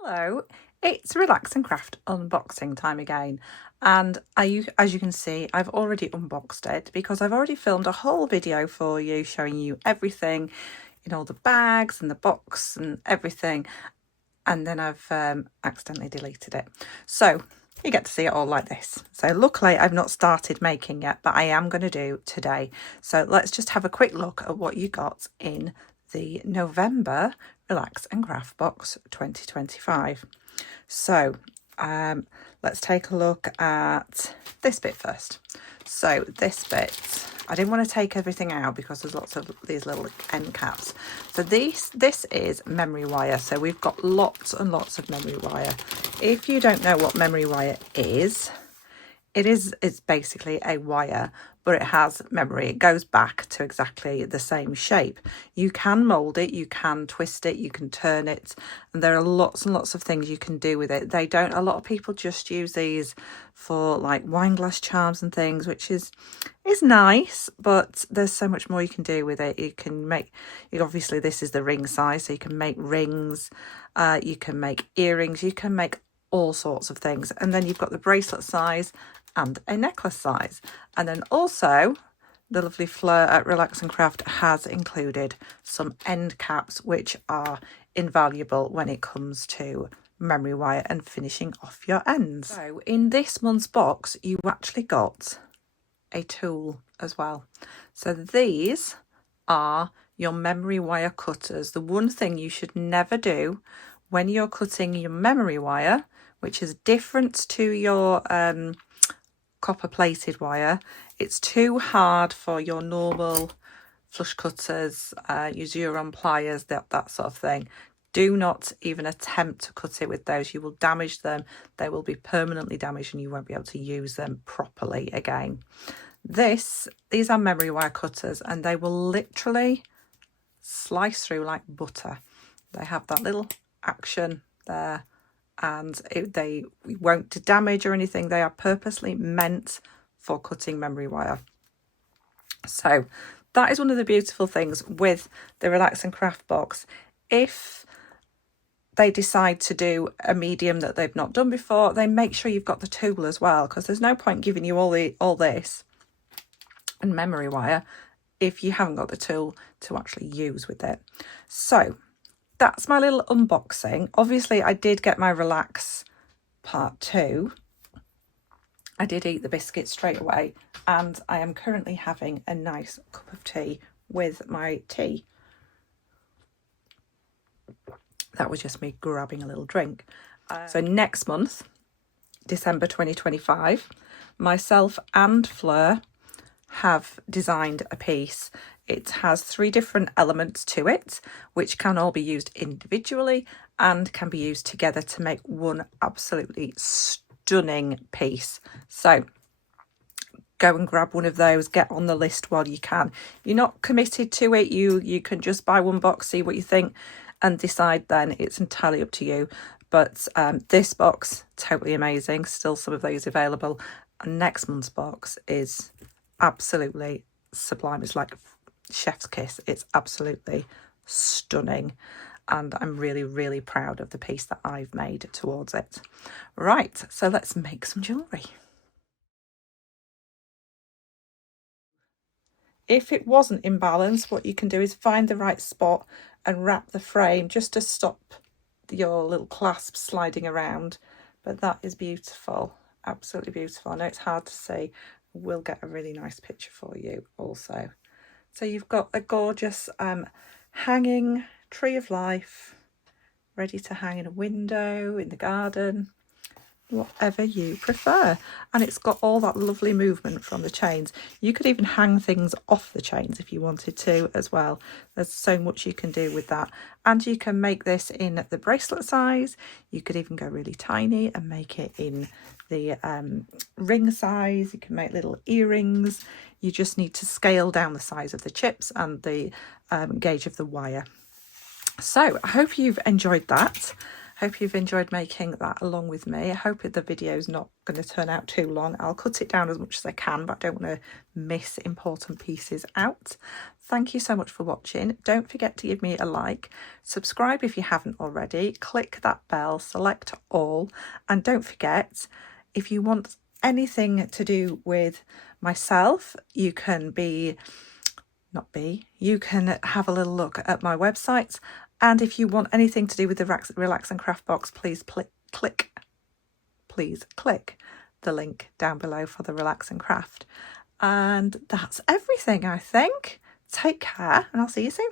Hello, it's Relax and Craft unboxing time again, and as you can see, I've already unboxed it because I've already filmed a whole video for you showing you everything in all the bags and the box and everything, and then I've accidentally deleted it. So you get to see it all like this. So luckily I've not started making yet, but I am going to do today. So let's just have a quick look at what you got in the November Relax and Craft box 2025. So let's take a look at this bit first. So this bit, I didn't want to take everything out because there's lots of these little end caps. So this is memory wire. So we've got lots and lots of memory wire. If you don't know what memory wire is, it's basically a wire, but it has memory. It goes back to exactly the same shape. You can mold it, you can twist it, you can turn it, and there are lots and lots of things you can do with it. A lot of people just use these for like wine glass charms and things, which is nice, but there's so much more you can do with it. You can make, obviously this is the ring size, so you can make rings, you can make earrings, you can make all sorts of things. And then you've got the bracelet size and a necklace size. And then also the lovely Fleur at Relax and Craft has included some end caps, which are invaluable when it comes to memory wire and finishing off your ends. So in this month's box, you actually got a tool as well. So these are your memory wire cutters. The one thing you should never do when you're cutting your memory wire, which is different to your copper plated wire, it's too hard for your normal flush cutters, your Jewellery pliers, that sort of thing. Do not even attempt to cut it with those. You will damage them. They will be permanently damaged and you won't be able to use them properly again. These are memory wire cutters, and they will literally slice through like butter. They have that little action there, and they won't damage or anything. They are purposely meant for cutting memory wire. So that is one of the beautiful things with the Relax and Craft box. If they decide to do a medium that they've not done before, they make sure you've got the tool as well, because there's no point giving you all this and memory wire if you haven't got the tool to actually use with it. So that's my little unboxing. Obviously, I did get my Relax part 2. I did eat the biscuit straight away, and I am currently having a nice cup of tea with my tea. That was just me grabbing a little drink. So next month, December 2025, myself and Fleur have designed a piece. It has 3 different elements to it, which can all be used individually and can be used together to make one absolutely stunning piece. So go and grab one of those, get on the list while you can. You're not committed to it. You can just buy one box, see what you think and decide then. It's entirely up to you. But this box, totally amazing. Still some of those available. And next month's box is absolutely sublime. It's like chef's kiss. It's absolutely stunning, and I'm really, really proud of the piece that I've made towards it. Right, so let's make some jewellery. If it wasn't in balance, what you can do is find the right spot and wrap the frame just to stop your little clasp sliding around. But that is beautiful, absolutely beautiful. I know it's hard to see. We'll get a really nice picture for you also. So you've got a gorgeous hanging tree of life, ready to hang in a window, in the garden, whatever you prefer. And it's got all that lovely movement from the chains. You could even hang things off the chains if you wanted to as well. There's so much you can do with that. And you can make this in the bracelet size. You could even go really tiny and make it in the ring size. You can make little earrings. You just need to scale down the size of the chips and the gauge of the wire. So I hope you've enjoyed that. Hope you've enjoyed making that along with me. I hope the video's not going to turn out too long. I'll cut it down as much as I can, but I don't want to miss important pieces out. Thank you so much for watching. Don't forget to give me a like, subscribe if you haven't already, click that bell, select all, and don't forget, if you want anything to do with myself, you can you can have a little look at my website. And if you want anything to do with the Relax and Craft box, please click the link down below for the Relax and Craft. And that's everything, I think. Take care, and I'll see you soon.